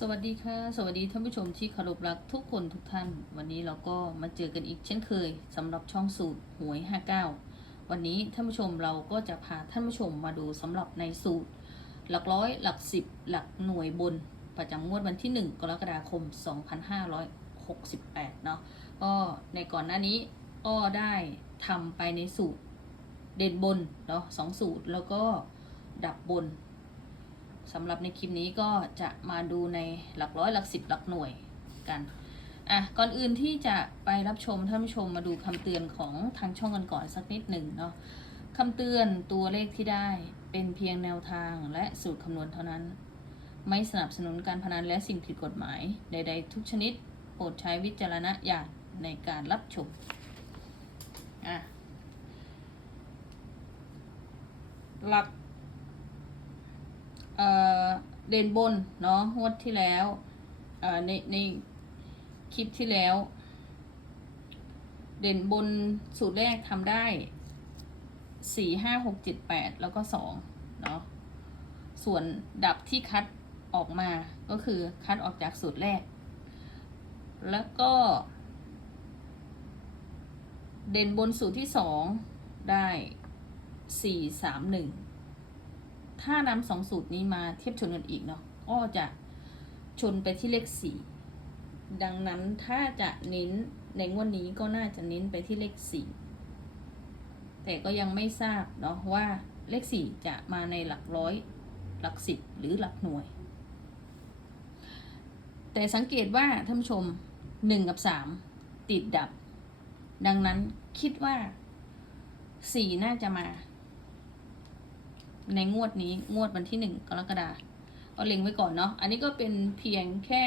สวัสดีค่ะ สวัสดีท่านผู้ชมที่เคารพรักทุกคนทุกท่าน วันนี้เราก็มาเจอกันอีกเช่นเคยสำหรับช่องสูตรหวย 59 วันนี้ท่านผู้ชมเราก็จะพาท่านผู้ชมมาดูสำหรับในสูตร หลักร้อยหลักสิบหลักหน่วยบน ประจำงวดวันที่ 1 กรกฎาคม 2568 เนาะก็ในก่อนหน้านี้ก็ได้ทำไปในสูตรเด่นบนเนาะสองสูตรแล้วก็ดับบน สำหรับในคลิปนี้ก็จะมาดูในหลักร้อยหลักสิบหลักหน่วยกันอะก่อนอื่นที่จะไปรับชมท่านผู้ชมมาดูคำเตือนของทางช่องกันก่อนสักนิดหนึ่งเนาะคำเตือนตัวเลขที่ได้เป็นเพียงแนวทางและสูตรคำนวณเท่านั้น ไม่สนับสนุนการพนันและสิ่งผิดกฎหมายใดๆทุกชนิดโปรดใช้วิจารณญาณในการรับชมอะหลัก เอ่อเด่นบนเนาะงวดที่แล้วเอ่อในในคลิปที่แล้ว เด่นบนสูตรแรกทำได้สี่ห้าหกเจ็ดแปดแล้วก็สองเนาะส่วนดับที่คัดออกมาก็คือคัดออกจากสูตรแรก แล้วก็ เด่นบนสูตรที่สองได้สี่สามหนึ่ง ถ้านำสองสูตรนี้มาเทียบชนกันอีกเนาะก็จะชนไปที่เลขสี่ดังนั้นถ้าจะเน้นในงวดนี้ก็น่าจะเน้นไปที่เลขสี่แต่ก็ยังไม่ทราบเนาะว่าเลขสี่จะมาในหลักร้อยหลักสิบหรือหลักหน่วย แต่สังเกตว่าท่านผู้ชมหนึ่งกับสามติดดับ ดังนั้นคิดว่าสี่น่าจะมา ในงวดนี้งวดวันที่หนึ่งกรกฎาคมก็เล็งไว้ก่อนเนาะอันนี้ก็เป็นเพียงแค่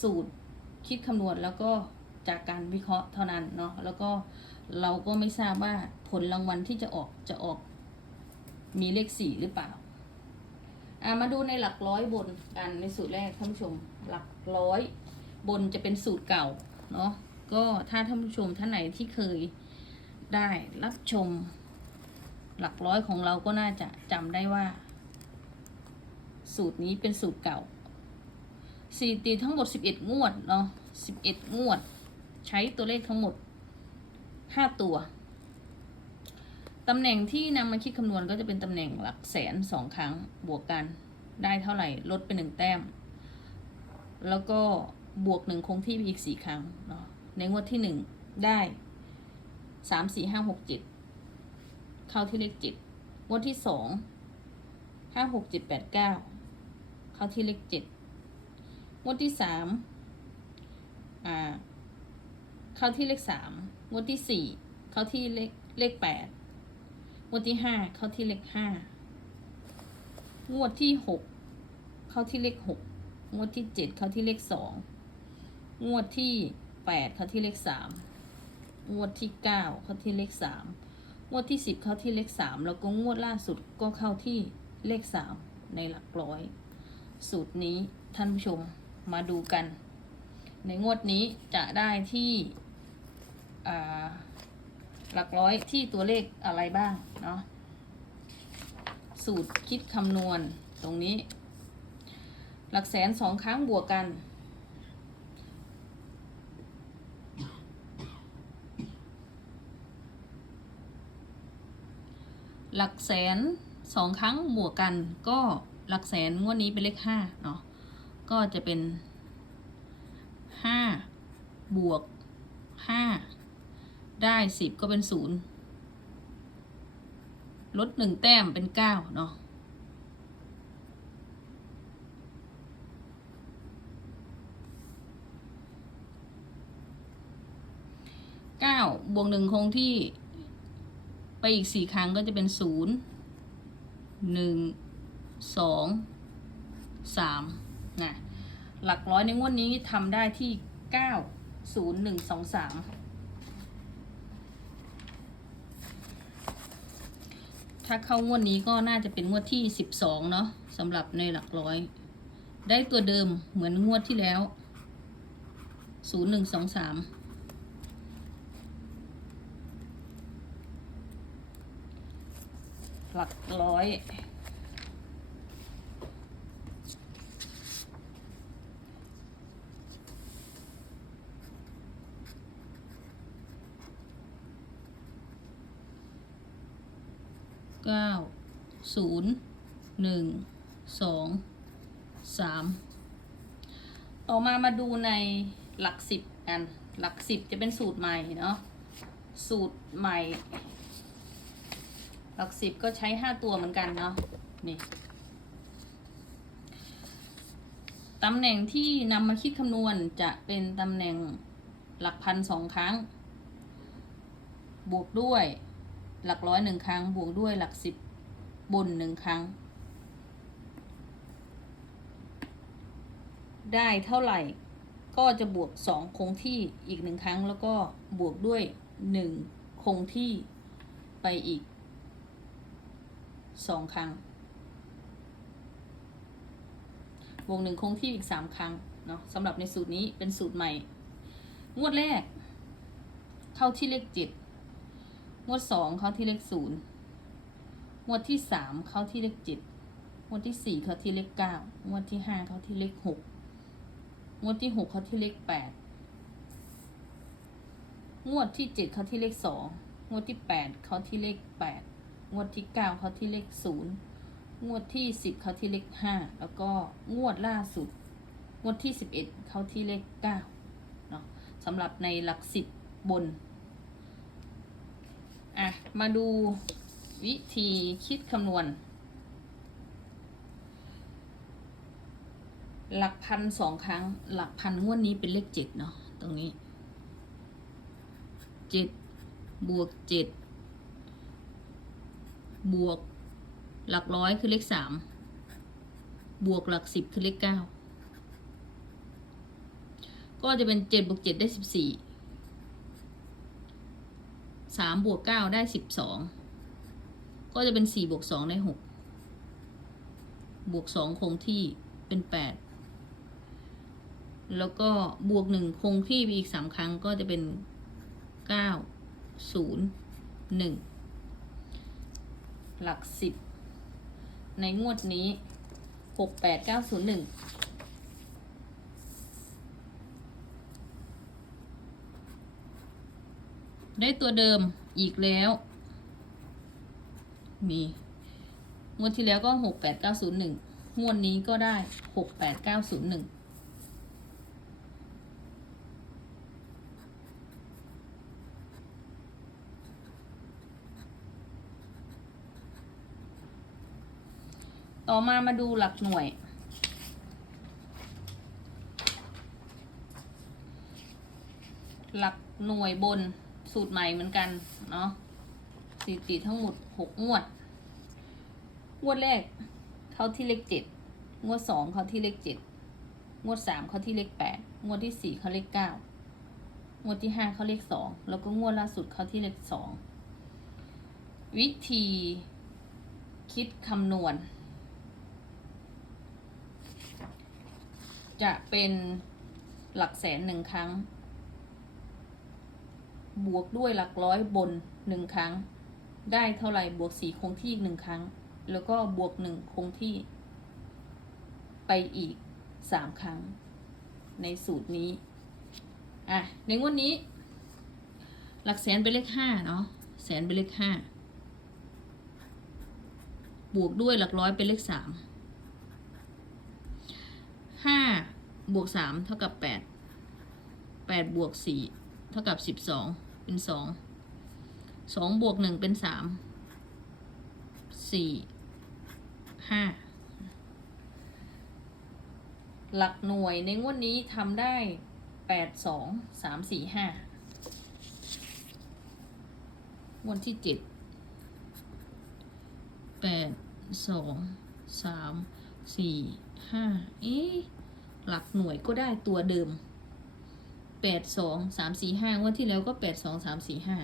สูตรคิดคำนวณแล้วก็จากการวิเคราะห์เท่านั้นเนาะแล้วก็เราก็ไม่ทราบว่าผลรางวัลที่จะออกจะออกมีเลขสี่หรือเปล่าอ่ามาดูในหลักร้อยบนกันในสูตรแรกท่านผู้ชมหลักร้อยบนจะเป็นสูตรเก่าเนาะก็ถ้าท่านผู้ชมท่านไหนที่เคยได้รับชม หลักร้อยของเราก็น่าจะจำได้ว่า สูตรนี้เป็นสูตรเก่าสี่ตีทั้งหมดสิบเอ็ดงวดเนาะสิบเอ็ดงวด ใช้ตัวเลขทั้งหมดห้าตัวตำแหน่งที่นำมาคิดคำนวณก็จะเป็นตำแหน่งหลักแสนสองครั้งบวกกันได้เท่าไหร่ลดไปหนึ่งแต้ม แล้วก็บวกหนึ่งคงที่ไปอีกสี่ครั้งเนาะในงวดที่หนึ่งได้สามสี่ห้าหกเจ็ด เข้าที่เลขเจ็ดงวดที่สองห้าหกเจ็ดแปดเก้าเข้าที่เลขเจ็ดงวดที่สามอ่า เข้าที่เลขสามงวดที่สี่เข้าที่เลขเลขแปดงวดที่ห้าเข้าที่เลขห้างวดที่หกเข้าที่เลขหกงวดที่เจ็ดเข้าที่เลขสองงวดที่แปดเข้าที่เลขสามงวดที่เก้าเข้าที่เลขสาม งวดที่สิบเข้าที่เลขสามแล้วก็งวดล่าสุดก็เข้าที่เลขสามในหลักร้อย สูตรนี้ท่านผู้ชมมาดูกัน ในงวดนี้จะได้ที่หลักร้อยที่ตัวเลขอะไรบ้างเนาะสูตรคิดคำนวณตรงนี้ หลักแสนสองครั้งบวกกัน หลักแสนสองครั้งบวกกัน ก็หลักแสนงวดนี้เป็นเลขห้าเนาะก็จะเป็นห้าบวกห้าได้สิบก็เป็นศูนย์ลดหนึ่งแต้มเป็นเก้าเนาะเก้าบวกหนึ่งคงที่ ไปอีกสี่ครั้งก็จะเป็นศูนย์หนึ่งสองสามนะหลักร้อยในงวดนี้ทำได้ที่เก้าศูนย์หนึ่งสองสามถ้าเข้างวดนี้ก็น่าจะเป็นงวดที่สิบสองเนาะสำหรับในหลักร้อย ได้ตัวเดิมเหมือนงวดที่แล้วศูนย์หนึ่งสองสาม หลักร้อยเก้าศูนย์หนึ่งสองสามต่อมามาดูในหลักสิบกัน หลักสิบจะเป็นสูตรใหม่เนาะสูตรใหม่ หลักสิบก็ใช้ห้าตัวเหมือนกันเนาะนี่ตำแหน่งที่นำมาคิดคำนวณจะเป็นตำแหน่งหลักพันสองครั้ง บวกด้วยหลักร้อยหนึ่งครั้ง บวกด้วยหลักสิบบนหนึ่งครั้ง ได้เท่าไหร่ก็จะบวกสองคงที่อีกหนึ่งครั้ง แล้วก็บวกด้วยหนึ่งคงที่ไปอีก สองครั้ง วงหนึ่งคงที่อีกสามครั้งเนาะสำหรับในสูตรนี้เป็นสูตรใหม่ งวดแรก เข้าที่เลขเจ็ดงวดสองเข้าที่เลขศูนย์งวดที่สามเข้าที่เลขเจ็ดงวดที่สี่เข้าที่เลขเก้างวดที่ห้าเข้าที่เลขหกงวดที่หกเข้าที่เลขแปดงวดที่เจ็ดเข้าที่เลขสองงวดที่แปดเข้าที่เลขแปด งวดที่เก้าเขาที่เลขศูนย์งวดที่สิบเขาที่เลขห้าแล้วก็งวดล่าสุด งวดที่สิบเอ็ดเขาที่เลขเก้าเนาะสำหรับในหลักสิบบน อะ มาดูวิธีคิดคำนวณ หลักพันสองครั้ง หลักพันงวดนี้เป็นเลขเจ็ดเนาะตรงนี้เจ็ดบวกเจ็ด บวกหลักร้อยคือเลขสามบวกหลักสิบคือเลขเก้าก็จะเป็นเจ็ดบวกเจ็ดได้สิบสี่สามบวกเก้าได้สิบสองก็จะเป็นสี่บวกสองได้หกบวกสองคงที่เป็นแปดแล้วก็บวกหนึ่งคงที่ไปอีกสามครั้งก็จะเป็นเก้าศูนย์หนึ่ง หลักสิบ ในงวดนี้หกแปดเก้าศูนย์หนึ่งได้ตัวเดิมอีกแล้ว มีงวดที่แล้วก็หกแปดเก้าศูนย์หนึ่งงวดนี้ก็ได้หกแปดเก้าศูนย์หนึ่ง ต่อมามาดูหลักหน่วย หลักหน่วยบนสูตรใหม่เหมือนกันเนาะสถิติทั้งหมดหกงวด งวดแรกเข้าที่เลขเจ็ดงวดสองเข้าที่เลขเจ็ดงวดสามเข้าที่เลขแปดงวดที่สี่เข้าเลขเก้างวดที่ห้าเข้าเลขสองแล้วก็งวดล่าสุดเข้าที่เลขสองวิธีคิดคำนวณ จะเป็นหลักแสนหนึ่งครั้ง บวกด้วยหลักร้อยบนหนึ่งครั้ง ได้เท่าไหร่บวกสี่คงที่อีกหนึ่งครั้ง แล้วก็บวกหนึ่งคงที่ ไปอีกสามครั้ง ในสูตรนี้ อะ ในงวดนี้ หลักแสนเป็นเลขห้าเนาะแสนเป็นเลขห้าบวกด้วยหลักร้อยเป็นเลขสามห้า บวกสามเท่ากับแปดแปดบวกสี่เท่ากับสิบสองเป็นสองสองบวกหนึ่งเป็นสามสี่ห้าหลักหน่วยในงวดนี้ทำได้แปดสองสามสี่ห้างวดที่เจ็ดแปดสองสามสี่ห้าเอ๊ะ หลักหน่วยก็ได้ตัวเดิมแปดสองสามสี่ห้างวดที่แล้วก็แปดสองสามสี่ห้า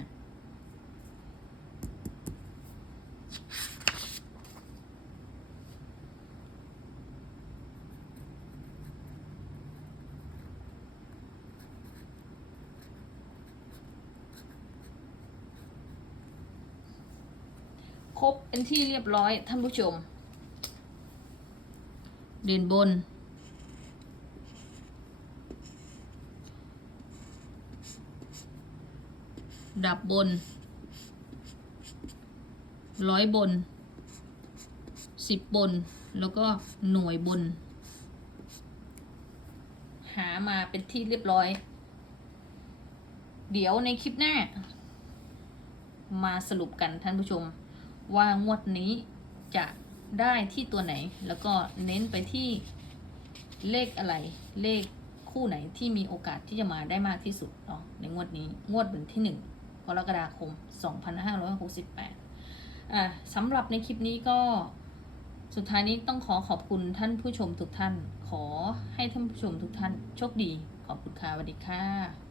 ครบเป็นที่เรียบร้อยท่านผู้ชม เด่นบน ดับบน ร้อยบน สิบบน แล้วก็หน่วยบน หามาเป็นที่เรียบร้อย เดี๋ยวในคลิปหน้า มาสรุปกันท่านผู้ชม ว่างวดนี้จะได้ที่ตัวไหน แล้วก็เน้นไปที่เลขอะไร เลขคู่ไหนที่มีโอกาสที่จะมาได้มากที่สุดเนาะในงวดนี้ งวดวันที่1 กรกฎาคม 2568อ่าสำหรับในคลิปนี้ก็สุดท้ายนี้ต้องขอขอบคุณท่านผู้ชมทุกท่าน ขอให้ท่านผู้ชมทุกท่านโชคดี ขอบคุณค่ะสวัสดีค่ะ